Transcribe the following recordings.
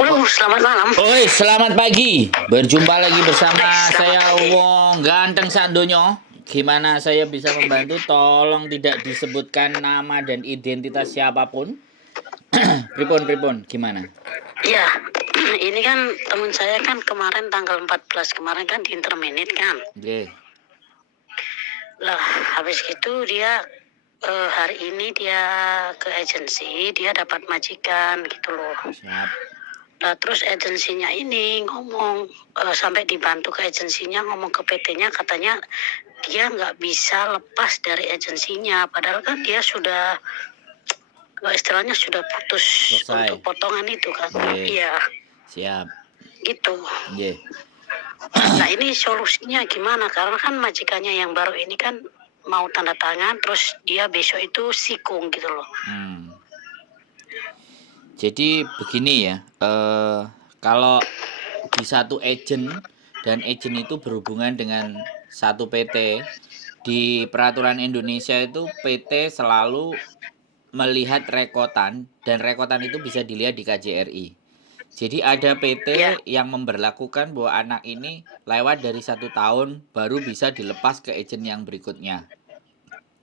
Halo, selamat malam. Oi, selamat pagi. Berjumpa lagi bersama Selamat saya pagi. Wong Ganteng Sandonyo. Gimana saya bisa membantu? Tolong tidak disebutkan nama dan identitas siapapun. Pripun, gimana? Iya, ini kan teman saya kan kemarin tanggal 14 kemarin kan di interminate kan. Oke, Lah, habis gitu dia hari ini dia ke agensi, dia dapat majikan gitu loh. siap. Nah, terus agensinya ini ngomong sampai dibantu ke agensinya ngomong ke PT-nya katanya dia nggak bisa lepas dari agensinya, padahal kan dia sudah istilahnya sudah putus Selesai. untuk potongan itu kan. Oke, Iya, siap. gitu. Oke. Nah, ini solusinya gimana? Karena kan majikannya yang baru ini kan mau tanda tangan, terus dia besok itu sikung gitu loh. Jadi begini ya, kalau di satu agent dan agent itu berhubungan dengan satu PT, di peraturan Indonesia itu PT selalu melihat rekotan dan rekotan itu bisa dilihat di KJRI. Jadi ada Ya, PT yang memberlakukan bahwa anak ini lewat dari 1 tahun baru bisa dilepas ke agent yang berikutnya.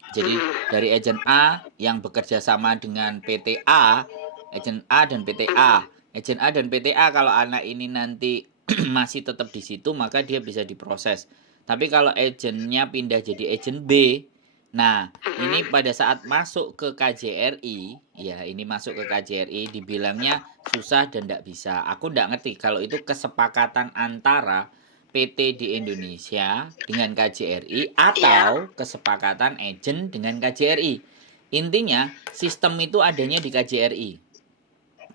Jadi dari agent A yang bekerja sama dengan PT A, agent A dan PT A. Agent A dan PT A kalau anak ini nanti masih tetap di situ maka dia bisa diproses. Tapi kalau agentnya pindah jadi agent B, nah ini pada saat masuk ke KJRI, ya ini masuk ke KJRI dibilangnya susah dan tidak bisa. Aku tidak ngerti kalau itu kesepakatan antara PT di Indonesia dengan KJRI ya, atau kesepakatan agent dengan KJRI. Intinya sistem itu adanya di KJRI.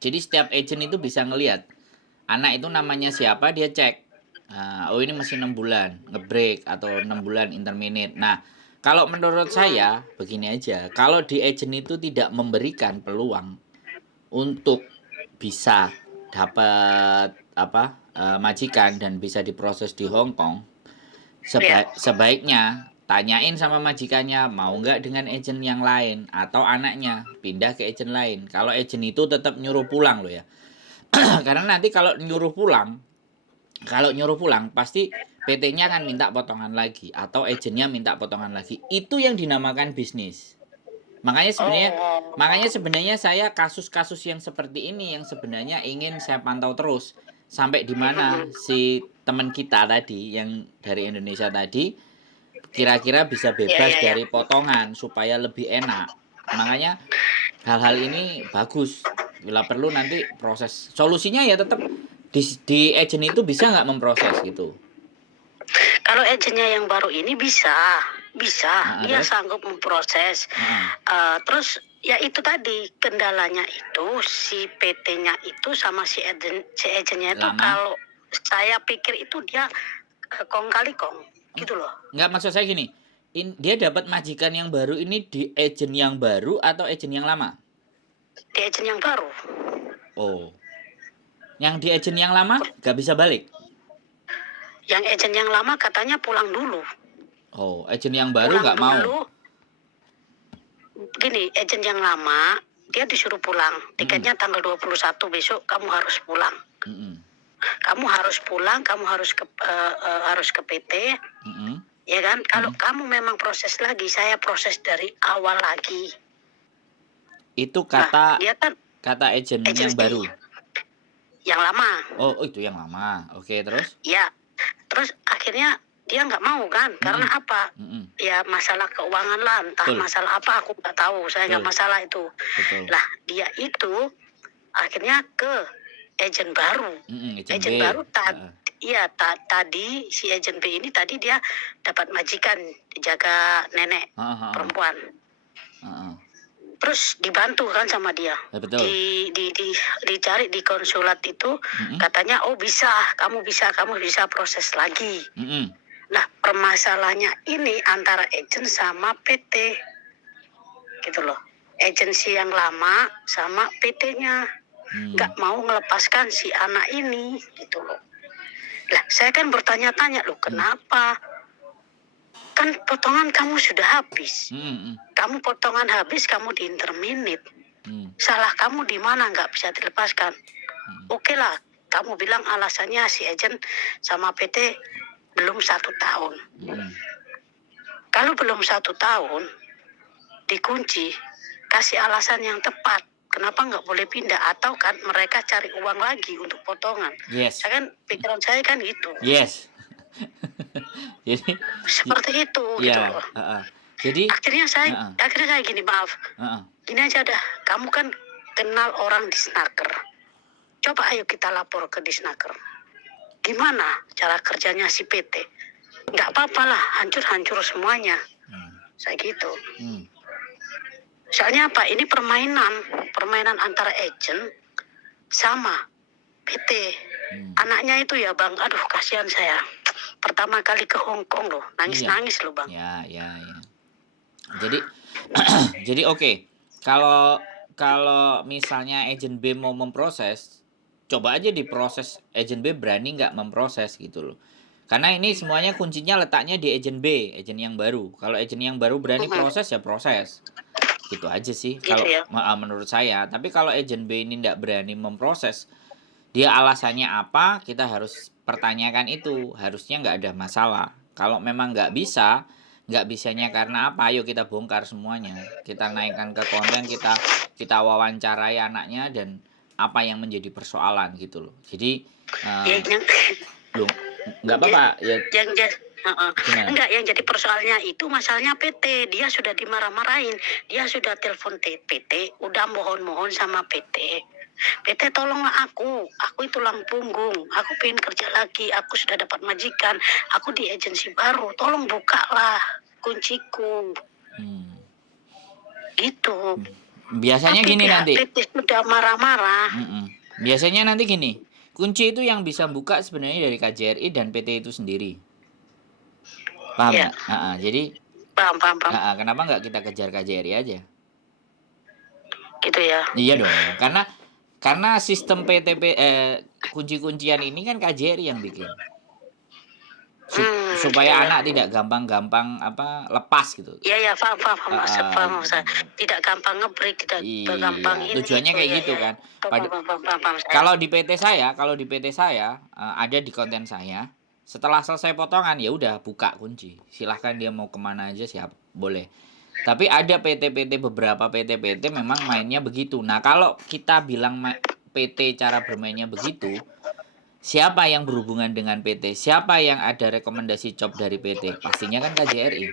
Jadi setiap agent itu bisa ngelihat anak itu namanya siapa, dia cek. Oh ini masih 6 bulan ngebreak atau 6 bulan interminate. Nah, kalau menurut saya begini aja, kalau di agent itu tidak memberikan peluang untuk bisa dapat majikan dan bisa diproses di Hong Kong, ya. sebaiknya tanyain sama majikannya mau nggak dengan agent yang lain atau anaknya pindah ke agent lain. Kalau agent itu tetap nyuruh pulang loh ya. Karena nanti kalau nyuruh pulang pasti PT-nya akan minta potongan lagi atau agentnya minta potongan lagi. Itu yang dinamakan bisnis. Makanya sebenarnya Oh, makanya sebenarnya saya kasus-kasus yang seperti ini yang sebenarnya ingin saya pantau terus sampai di mana si teman kita tadi yang dari Indonesia tadi kira-kira bisa ya, bebas ya, ya. dari potongan supaya lebih enak. Makanya hal-hal ini bagus. Bila perlu nanti proses solusinya ya tetap di agent itu bisa nggak memproses gitu. Kalau agennya yang baru ini bisa, Nah, dia terus sanggup memproses. Heeh. Terus ya itu tadi kendalanya itu si PT-nya itu sama si agennya itu Lama. kalau saya pikir itu dia kong kali kong gitu loh. Nggak, maksud saya gini, dia dapat majikan yang baru ini di agent yang baru atau agent yang lama? Di agent yang baru. Oh, yang di agent yang lama nggak bisa balik? Yang agent yang lama katanya pulang dulu. Oh, agent yang baru Pulang nggak mau? dulu. Gini, agent yang lama dia disuruh pulang. Mm-mm. Tiketnya tanggal 21 besok kamu harus pulang. Mm-mm. Kamu harus pulang, kamu harus ke PT, Mm-mm. ya kan? Kalau Mm-mm. kamu memang proses lagi, saya proses dari awal lagi. Itu Nah, kata dia kan kata agent yang agensi baru. yang lama, Oh, itu yang lama. Oke, terus? ya. Terus akhirnya dia nggak mau kan? Karena Mm-mm. apa? Mm-mm. Ya masalah keuangan lah, entah Betul, masalah apa aku nggak tahu. Saya nggak betul, masalah itu. betul. Lah, dia itu akhirnya ke agent baru. Agent B. Agent baru Heeh. iya tadi si agent B ini tadi dia dapat majikan jaga nenek Heeh, heeh. perempuan. Heeh. Terus dibantu kan sama dia. Ya, betul. Dicari di konsulat itu Mm-mm. katanya oh bisa, kamu bisa proses lagi. Mm-mm. Nah, permasalahannya ini antara agent sama PT. Gitu loh. Agensi yang lama sama PT-nya nggak mau melepaskan si anak ini gitu loh. Lah, saya kan bertanya-tanya loh, kenapa? Kan potongan kamu sudah habis. Mm-mm. Kamu potongan habis, kamu di interminate. Mm. Salah kamu di mana nggak bisa dilepaskan? Oke lah, kamu bilang alasannya si agent sama PT belum 1 tahun. Kalau belum 1 tahun, dikunci, kasih alasan yang tepat. Kenapa nggak boleh pindah? Atau kan mereka cari uang lagi untuk potongan. Yes. Saya kan, pikiran saya kan gitu. Yes. Jadi Seperti itu gitu ya, loh. jadi Akhirnya saya gini, maaf. Gini aja dah, kamu kan kenal orang di Snaker. Coba ayo kita lapor ke Disnaker. Gimana cara kerjanya si PT? Nggak apa-apa lah, hancur-hancur semuanya. Saya gitu. Soalnya apa? Ini permainan antara agent sama PT. Anaknya itu ya Bang, aduh kasihan saya. Pertama kali ke Hong Kong loh, nangis-nangis loh Bang. Ya. Jadi oke. Kalau misalnya agent B mau memproses, coba aja diproses. Agent B berani nggak memproses gitu loh. Karena ini semuanya kuncinya letaknya di agent B, agent yang baru. Kalau agent yang baru berani proses ya proses. Gitu aja sih kalau menurut saya. Tapi kalau agent B ini nggak berani memproses, dia alasannya apa, kita harus pertanyakan itu. Harusnya nggak ada masalah. Kalau memang nggak bisanya karena apa, ayo kita bongkar semuanya. Kita naikkan ke konten, kita wawancarai anaknya dan apa yang menjadi persoalan gitu loh. Jadi nggak apa-apa ya. Enggak, yang jadi persoalannya itu masalahnya PT. Dia sudah dimarah-marahin, dia sudah telepon PT, udah mohon-mohon sama PT. PT tolonglah aku tulang punggung, aku pengen kerja lagi, aku sudah dapat majikan, aku di agensi baru, tolong bukalah kunciku. Gitu. Biasanya gini nanti. PT sudah marah-marah. Biasanya nanti gini, kunci itu yang bisa buka sebenarnya dari KJRI dan PT itu sendiri. Paham nggak? Jadi paham. Kenapa nggak kita kejar KJRI aja? Gitu ya. Iya dong, karena sistem kunci-kuncian ini kan KJRI yang bikin. Supaya anak tidak gampang lepas gitu. Iya, paham. Tidak gampang ngebreak, tidak gampang ini. Tujuannya kayak gitu kan. Kalau di PT saya ada di konten saya. Setelah selesai potongan ya udah buka kunci. Silahkan dia mau kemana aja siap boleh. Tapi ada beberapa PT memang mainnya begitu. Nah kalau kita bilang PT cara bermainnya begitu, siapa yang berhubungan dengan PT? Siapa yang ada rekomendasi job dari PT? Pastinya kan KJRI.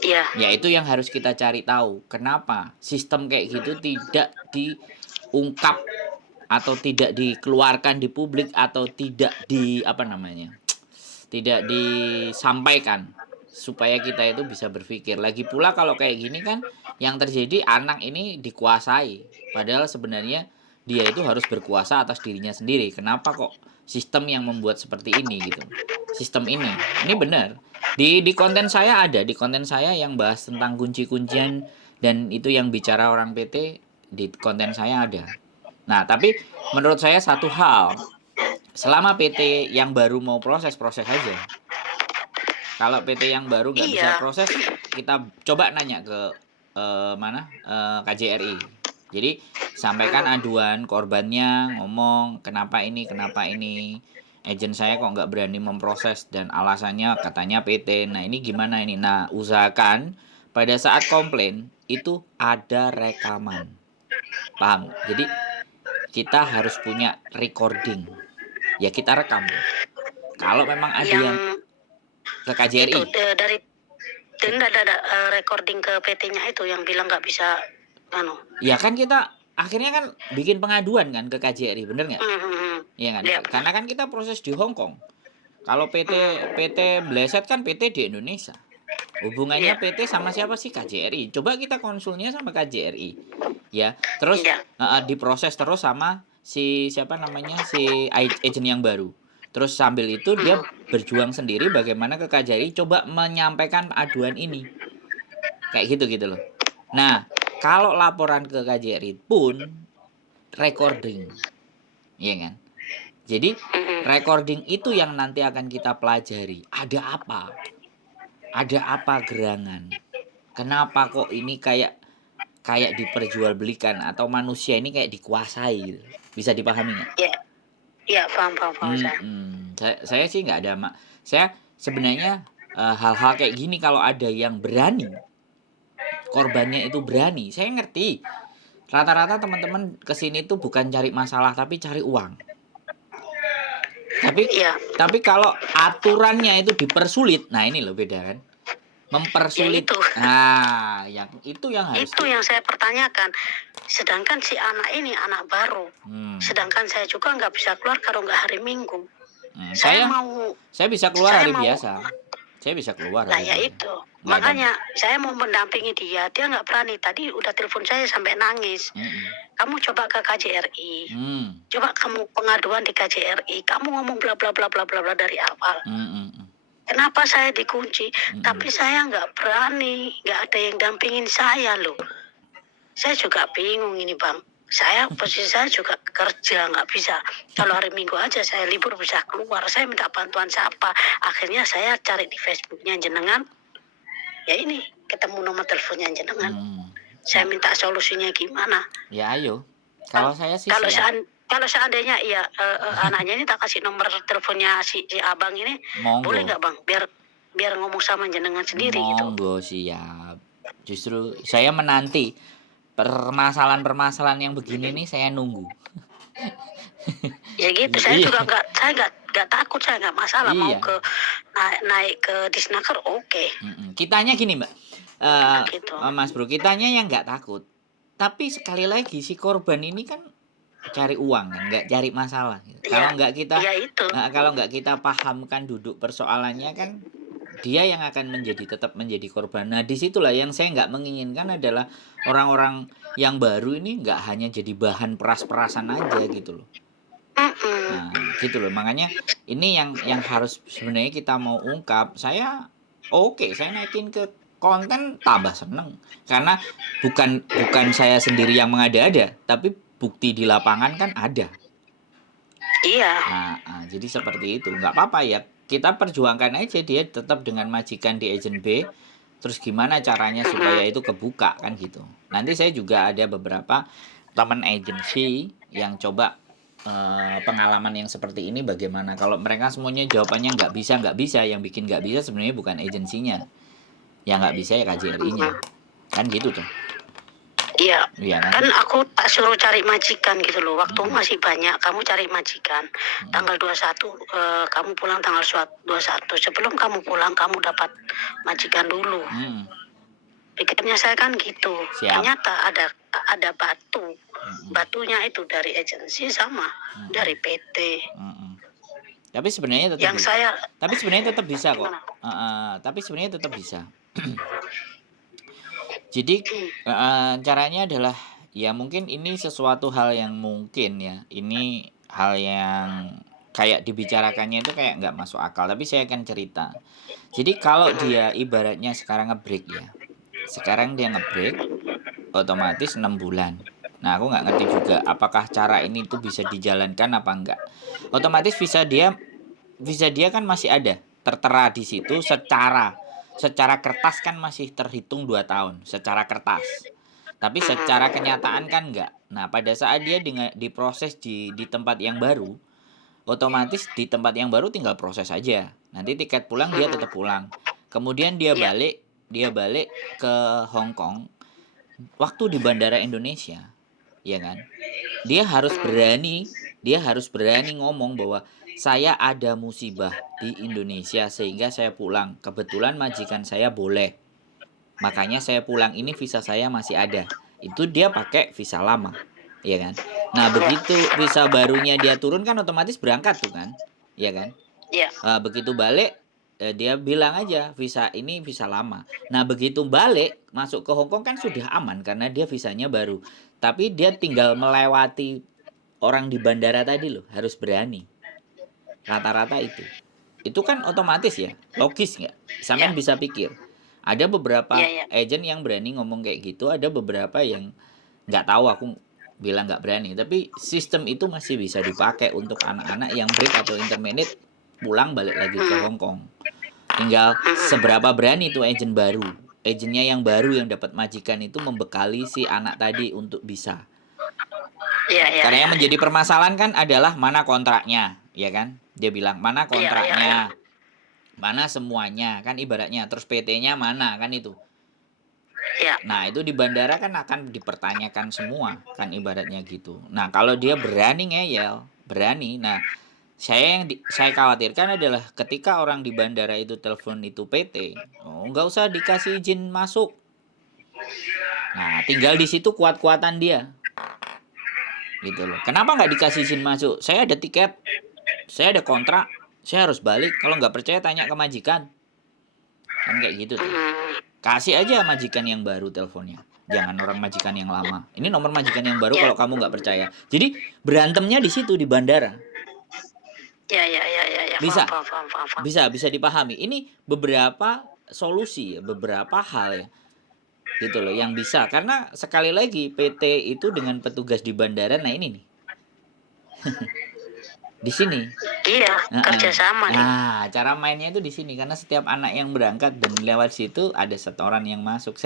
Iya. Ya itu yang harus kita cari tahu. Kenapa sistem kayak gitu tidak diungkap atau tidak dikeluarkan di publik atau tidak tidak disampaikan supaya kita itu bisa berpikir. Lagi pula kalau kayak gini kan yang terjadi anak ini dikuasai, padahal sebenarnya dia itu harus berkuasa atas dirinya sendiri. Kenapa kok sistem yang membuat seperti ini gitu? Sistem ini benar. Di konten saya ada, di konten saya yang bahas tentang kunci-kuncian dan itu yang bicara orang PT di konten saya ada. Nah, tapi menurut saya satu hal, selama PT yang baru mau proses aja. Kalau PT yang baru nggak bisa proses, kita coba nanya ke KJRI. Jadi sampaikan aduan korbannya, ngomong kenapa ini, agent saya kok nggak berani memproses dan alasannya katanya PT. Nah ini gimana ini? Nah usahakan pada saat komplain itu ada rekaman, paham? Jadi kita harus punya recording. Ya kita rekam. Kalau memang ada yang ke KJRI. Itu dari nggak ada recording ke PT-nya itu yang bilang nggak bisa Ya kan kita akhirnya kan bikin pengaduan kan ke KJRI, bener nggak? Iya kan? Karena kan kita proses di Hong Kong. Kalau PT Bleset kan PT di Indonesia. Hubungannya PT sama siapa sih? KJRI. Coba kita konsulnya sama KJRI. Ya, terus diproses terus sama si agent yang baru. Terus sambil itu dia berjuang sendiri bagaimana ke KJRI coba menyampaikan aduan ini. Kayak gitu loh. Nah, kalau laporan ke KJRI pun recording. Iya kan? Jadi recording itu yang nanti akan kita pelajari. Ada apa? Ada apa gerangan? Kenapa kok ini kayak kayak diperjualbelikan atau manusia ini kayak dikuasai gitu. Bisa dipahami nggak? Ya, ya, paham saya. Saya sih nggak ada saya sebenarnya hal-hal kayak gini kalau ada yang berani, korbannya itu berani, saya ngerti. Rata-rata teman-teman kesini tuh bukan cari masalah tapi cari uang. Iya, Tapi kalau aturannya itu dipersulit, nah ini loh beda kan? ya Mempersulit. itu. Nah, yang harus Itu yang saya pertanyakan. Sedangkan si anak ini anak baru. Sedangkan saya juga nggak bisa keluar kalau nggak hari Minggu. Saya bisa keluar hari biasa. Saya bisa keluar. Lah ya itu. Makanya saya mau mendampingi dia. Dia nggak berani. Tadi udah telepon saya sampai nangis. Kamu coba ke KJRI. Coba kamu pengaduan di KJRI. Kamu ngomong bla bla bla bla bla dari awal. Kenapa saya dikunci? Tapi saya nggak berani. Nggak ada yang dampingin saya loh. Saya juga bingung ini Bang. Posisi saya juga kerja, nggak bisa. Kalau hari Minggu aja saya libur bisa keluar. Saya minta bantuan siapa. Akhirnya saya cari di Facebooknya jenengan. Ya ini, ketemu nomor teleponnya jenengan. Saya minta solusinya gimana. Ya ayo. Kalau saya sih kalau seandainya ya anaknya ini tak kasih nomor teleponnya si abang ini, monggo. boleh nggak Bang? Biar ngomong sama jenengan sendiri gitu. Monggo, siap. Justru saya menanti permasalahan yang begini nih, saya nunggu. Ya gitu, saya juga nggak takut, saya nggak masalah mau ke naik ke Disnaker, oke. Kitanya gini Mbak, Gitu. Mas Bro, kitanya yang nggak takut. Tapi sekali lagi si korban ini kan cari uang kan, nggak cari masalah. Kalau nggak kita pahamkan duduk persoalannya kan, dia yang akan tetap menjadi korban. Nah disitulah yang saya nggak menginginkan adalah orang-orang yang baru ini nggak hanya jadi bahan peras-perasan aja gitu loh. Nah gitu loh, makanya ini yang harus sebenarnya kita mau ungkap. Saya naikin ke konten tambah seneng karena bukan saya sendiri yang mengada-ada, tapi bukti di lapangan kan ada. Iya. Nah, jadi seperti itu, nggak apa-apa ya. Kita perjuangkan aja dia tetap dengan majikan di agent B. Terus gimana caranya supaya itu kebuka kan gitu. Nanti saya juga ada beberapa teman agensi yang coba pengalaman yang seperti ini bagaimana. Kalau mereka semuanya jawabannya nggak bisa, yang bikin nggak bisa sebenarnya bukan agensinya. Yang nggak bisa ya KJRI-nya. Kan gitu tuh. Iya, kan? Kan aku tak suruh cari majikan gitu loh. Waktu masih banyak, kamu cari majikan. Tanggal 21, kamu pulang tanggal 21. Sebelum kamu pulang, kamu dapat majikan dulu. Pikirnya saya kan gitu. Ternyata ada batu. Batunya itu dari agensi sama dari PT. Tapi sebenarnya tetap Tapi sebenarnya tetap bisa kok. Tapi sebenarnya tetap bisa. Jadi caranya adalah ya mungkin ini sesuatu hal yang mungkin ya. Ini hal yang kayak dibicarakannya itu kayak nggak masuk akal. Tapi saya akan cerita. Jadi kalau dia ibaratnya sekarang nge-break ya. Sekarang dia nge-break otomatis 6 bulan. Nah aku nggak ngerti juga apakah cara ini tuh bisa dijalankan apa enggak. Otomatis visa dia kan masih ada. Tertera di situ secara kertas kan masih terhitung 2 tahun secara kertas. Tapi secara kenyataan kan enggak. Nah, pada saat dia diproses di tempat yang baru, otomatis di tempat yang baru tinggal proses aja. Nanti tiket pulang dia tetap pulang. Kemudian dia balik ke Hong Kong. Waktu di bandara Indonesia, ya kan? Dia harus berani ngomong bahwa saya ada musibah di Indonesia sehingga saya pulang. Kebetulan majikan saya boleh. Makanya saya pulang, ini visa saya masih ada. Itu dia pakai visa lama, ya kan? Nah, begitu visa barunya dia turun kan otomatis berangkat tuh kan? Ya kan? Iya. Begitu balik dia bilang aja visa ini visa lama. Nah, begitu balik masuk ke Hong Kong kan sudah aman karena dia visanya baru. Tapi dia tinggal melewati orang di bandara tadi loh, harus berani. Rata-rata itu kan otomatis ya, logis nggak? Sampean bisa pikir. Ada beberapa agent yang berani ngomong kayak gitu, ada beberapa yang nggak tahu, aku bilang nggak berani. Tapi sistem itu masih bisa dipakai untuk anak-anak yang break atau intermediate pulang balik lagi ke Hong Kong. Tinggal seberapa berani tuh agent baru, agennya yang baru yang dapat majikan itu membekali si anak tadi untuk bisa. Iya, iya, Karena iya. yang menjadi permasalahan kan adalah mana kontraknya, ya kan? Dia bilang mana Iya, iya, iya. kontraknya, mana semuanya, kan ibaratnya. Terus PT-nya mana, kan itu. Iya. Nah, itu di bandara kan akan dipertanyakan semua, kan ibaratnya gitu. Nah, kalau dia berani ngeyel, berani. Nah, saya khawatirkan adalah ketika orang di bandara itu telepon itu PT, oh, nggak usah dikasih izin masuk. Nah, tinggal di situ kuat-kuatan dia. Gitu loh. Kenapa nggak dikasih izin masuk? Saya ada tiket, saya ada kontrak, saya harus balik. Kalau nggak percaya tanya ke majikan. Kan kayak gitu tuh. Kasih aja majikan yang baru teleponnya. Jangan orang majikan yang lama. Ini nomor majikan yang baru Ya. kalau kamu nggak percaya. Jadi berantemnya di situ di bandara. Ya, ya, ya, ya, ya. Bisa. Paham, paham, paham, paham. Bisa dipahami. Ini beberapa solusi ya, beberapa hal ya. Gitu loh yang bisa. Karena sekali lagi PT itu dengan petugas di bandara, nah ini nih. Di sini. Iya, kerjasama nih. Nah, cara mainnya itu di sini karena setiap anak yang berangkat dan lewat situ ada setoran yang masuk.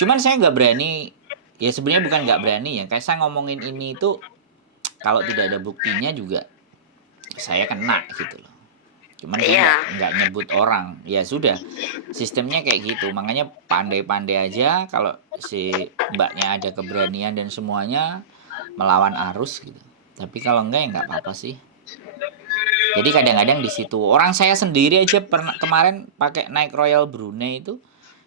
Cuman saya nggak berani. Ya sebenarnya bukan nggak berani ya. Kayak saya ngomongin ini itu kalau tidak ada buktinya juga saya kena gitu loh. Cuman saya nggak nyebut orang. Ya sudah, sistemnya kayak gitu. Makanya pandai-pandai aja kalau si mbaknya ada keberanian dan semuanya melawan arus gitu. Tapi kalau enggak ya nggak apa-apa sih. Jadi kadang-kadang di situ orang saya sendiri aja pernah kemarin pakai naik Royal Brunei itu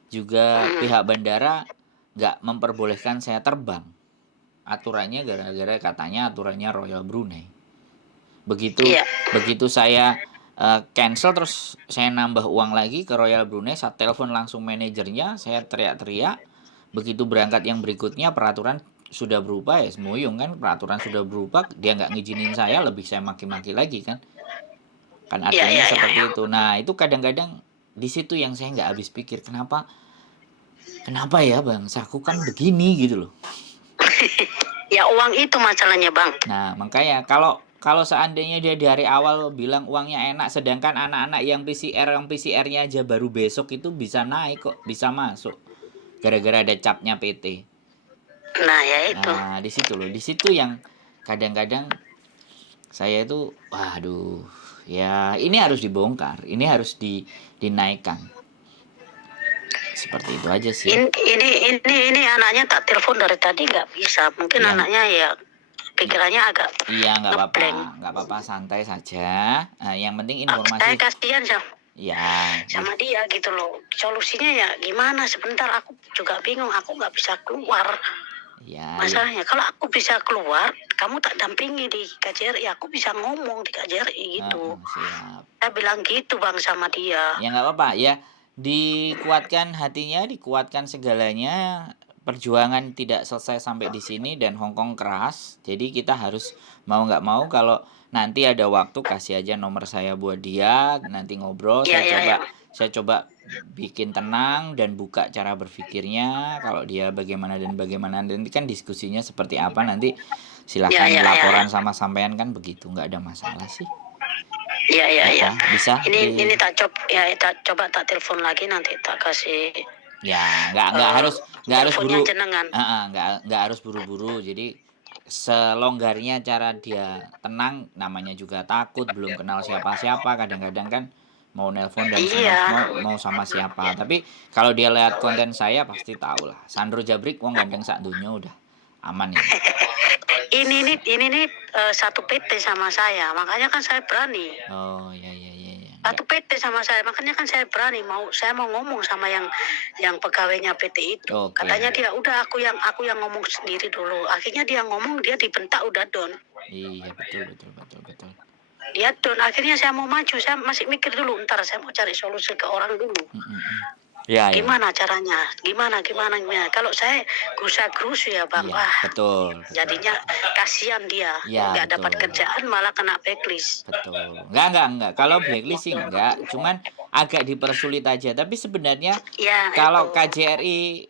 juga pihak bandara nggak memperbolehkan saya terbang. Aturannya gara-gara katanya aturannya Royal Brunei. Begitu saya cancel terus saya nambah uang lagi ke Royal Brunei, saya telepon langsung manajernya, saya teriak-teriak. Begitu berangkat yang berikutnya peraturan sudah berubah ya semuyung kan, peraturan sudah berubah, dia nggak ngizinin saya, lebih saya maki-maki lagi kan artinya seperti itu. Nah itu kadang-kadang di situ yang saya nggak habis pikir kenapa ya bang, aku kan begini gitu loh. Ya uang itu masalahnya bang. Nah makanya kalau seandainya dia dari awal bilang uangnya enak, sedangkan anak-anak yang PCR-nya aja baru besok itu bisa naik kok, bisa masuk gara-gara ada capnya PT. Nah ya itu. Nah di situ yang kadang-kadang saya itu waduh ya ini harus dibongkar, ini harus dinaikkan. Seperti itu aja sih. Ini anaknya tak telepon dari tadi nggak bisa, mungkin ya. Anaknya ya pikirannya agak nggak apa-apa santai saja. Nah, yang penting informasi. Saya kasihan sama dia gitu loh. Solusinya ya gimana? Sebentar aku juga bingung, aku nggak bisa keluar. Ya, masalahnya kalau aku bisa keluar, kamu tak dampingi di KJRI, aku bisa ngomong di KJRI gitu. Siap. Saya bilang gitu bang sama dia. Ya nggak apa-apa ya, dikuatkan hatinya, dikuatkan segalanya. Perjuangan tidak selesai sampai di sini dan Hongkong keras. Jadi kita harus mau nggak mau kalau nanti ada waktu kasih aja nomor saya buat dia, nanti ngobrol. Saya coba bikin tenang dan buka cara berpikirnya. Kalau dia bagaimana nanti kan diskusinya seperti apa nanti silahkan laporan sama sampean kan begitu, nggak ada masalah sih. Iya. Bisa. Ini tak coba tak telepon lagi nanti tak kasih. Ya nggak harus buru. Nggak harus buru-buru. Jadi selonggarnya cara dia tenang, namanya juga takut, belum kenal siapa-siapa, kadang-kadang kan mau nelpon dan mau sama siapa. Tapi kalau dia lihat konten saya pasti tahu lah. Sandro Jabrik wong gandeng sak dunya udah aman ini. Ini nih satu PT sama saya, makanya kan saya berani. Oh iya. Satu PT sama saya, makanya kan saya berani saya mau ngomong sama yang pegawainya PT itu. Okay. Katanya dia udah aku yang ngomong sendiri dulu. Akhirnya dia ngomong, dia dibentak udah down. Iya betul. Dia down. Akhirnya saya mau maju, saya masih mikir dulu, ntar saya mau cari solusi ke orang dulu. Gimana caranya? Gimana? Kalau saya gerusa-gerusu ya bang, betul. Jadinya kasihan dia, nggak dapat kerjaan malah kena blacklist. Betul. Enggak. Kalau blacklist sih enggak, cuman agak dipersulit aja. Tapi sebenarnya kalau KJRI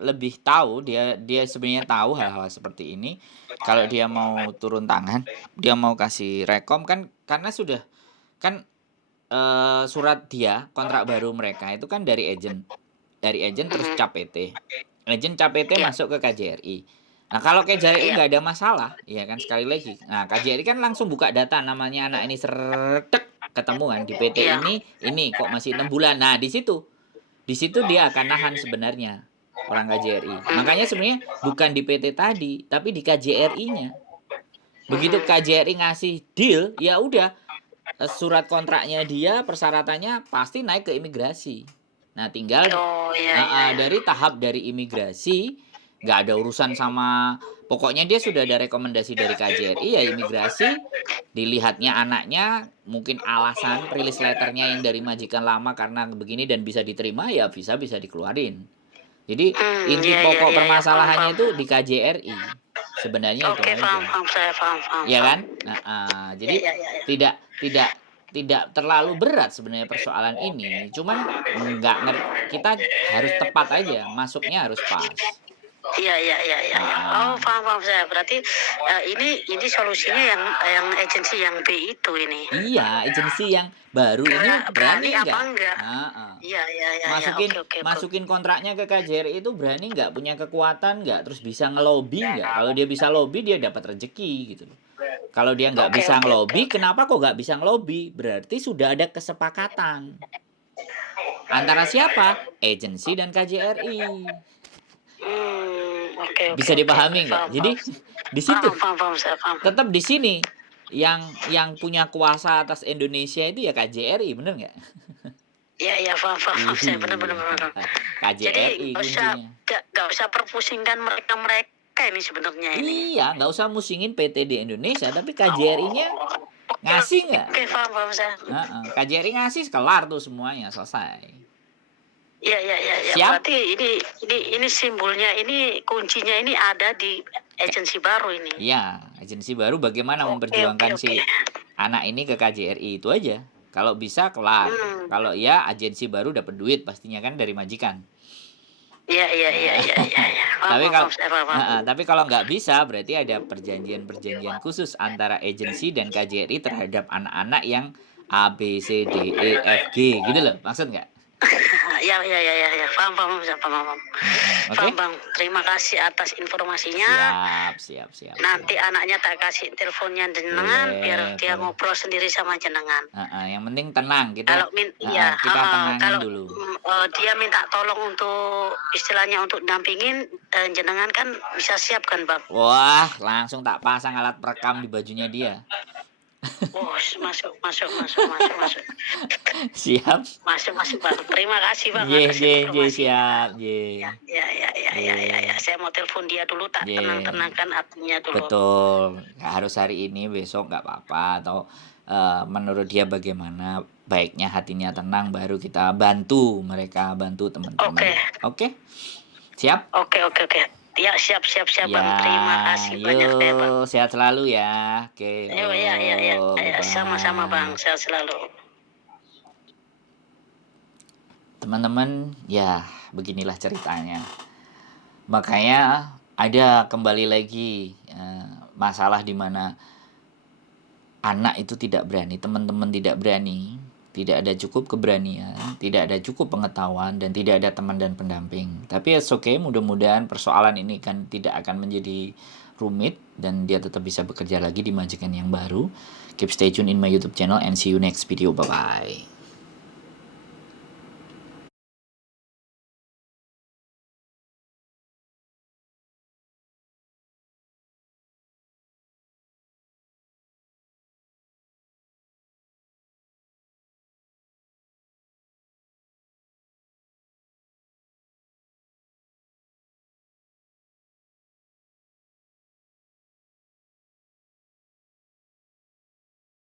lebih tahu, dia sebenarnya tahu hal-hal seperti ini. Kalau dia mau turun tangan, dia mau kasih rekom kan karena sudah kan surat dia kontrak baru mereka itu kan dari agent terus cap PT. Agent cap PT Iya. masuk ke KJRI. Nah, kalau KJRI Iya. nggak ada masalah, ya kan sekali lagi. Nah, KJRI kan langsung buka data namanya anak ini sertek ketemu kan di PT Iya. ini kok masih 6 bulan. Nah, di situ dia akan nahan sebenarnya orang KJRI. Makanya sebenarnya bukan di PT tadi, tapi di KJRI-nya. Begitu KJRI ngasih deal, ya udah surat kontraknya dia, persyaratannya pasti naik ke imigrasi. Nah, tinggal Oh, iya. dari tahap dari imigrasi, nggak ada urusan sama, pokoknya dia sudah ada rekomendasi dari KJRI, ya imigrasi, dilihatnya anaknya, mungkin alasan release letternya yang dari majikan lama karena begini dan bisa diterima, ya bisa dikeluarin. Jadi inti Iya, pokok iya, permasalahannya paham. itu di KJRI. Sebenarnya itu Oke, aja. paham, saya paham. Ya paham. kan? Jadi Iya. tidak terlalu berat sebenarnya persoalan ini. Cuman kita harus tepat aja, masuknya harus pas. Iya. Oh, paham saya. Berarti ini solusinya yang agensi yang B itu ini. Iya, agensi yang baru ini berani apa nggak? enggak? Iya. Oke. Masukin kontraknya ke KJRI itu berani nggak? Punya kekuatan nggak? Terus bisa ngelobi nggak? Kalau dia bisa lobby, dia dapat rezeki gitu loh. Kalau dia nggak bisa ngelobi, kenapa kok nggak bisa ngelobi? Berarti sudah ada kesepakatan. Antara siapa? Agensi dan KJRI. Bisa dipahami nggak? Jadi di situ tetap di sini yang punya kuasa atas Indonesia itu ya KJRI, bener nggak? Iya, paham. Saya benar. KJRI Jadi kuncinya. nggak usah perpusingkan mereka ini sebenarnya ini. Iya, nggak usah musingin PT di Indonesia, tapi KJRI-nya ngasih nggak? Oke, paham saya. KJRI ngasih, kelar tuh semuanya, selesai. Iya. Siap? Berarti ini simbolnya, ini kuncinya ini ada di agensi baru ini. Iya, agensi baru bagaimana memperjuangkan si anak ini ke KJRI itu aja. Kalau bisa kelar. Kalau iya, agensi baru dapat duit pastinya kan dari majikan. Iya. Tapi kalau nggak bisa, berarti ada perjanjian khusus antara agensi dan KJRI terhadap anak-anak yang A, B, C, D, E, F, G gitu loh. Maksud nggak? Ya. Paham. Oke? Bang, terima kasih atas informasinya. Siap. Nanti anaknya tak kasih teleponnya jenengan biar dia ngobrol sendiri sama jenengan. Yang penting tenang kita. Kalau kita tenangin kalau dulu. Dia minta tolong untuk istilahnya untuk dampingin, jenengan kan bisa siap kan, Bang? Wah, langsung tak pasang alat perekam di bajunya dia. Oh, masuk. Siap. Masuk, Bang. Terima kasih, Bang. Siap. Ya. Saya mau telepon dia dulu, tak tenangkan hatinya dulu. Betul. Nggak harus hari ini, besok nggak apa-apa. Atau menurut dia bagaimana baiknya hatinya tenang, baru kita bantu mereka, bantu teman-teman. Oke? Siap? Oke. Ya, siap, Bang. Terima kasih banyak, Bang. Sehat selalu ya. Oke. Ya. Sama-sama, Bang. Sehat selalu. Teman-teman, ya beginilah ceritanya. Makanya ada kembali lagi masalah di mana anak itu tidak berani, teman-teman tidak berani, tidak ada cukup keberanian, tidak ada cukup pengetahuan, dan tidak ada teman dan pendamping. Tapi it's okay, mudah-mudahan persoalan ini kan tidak akan menjadi rumit dan dia tetap bisa bekerja lagi di majikan yang baru. Keep stay tune in my YouTube channel and see you next video. Bye-bye.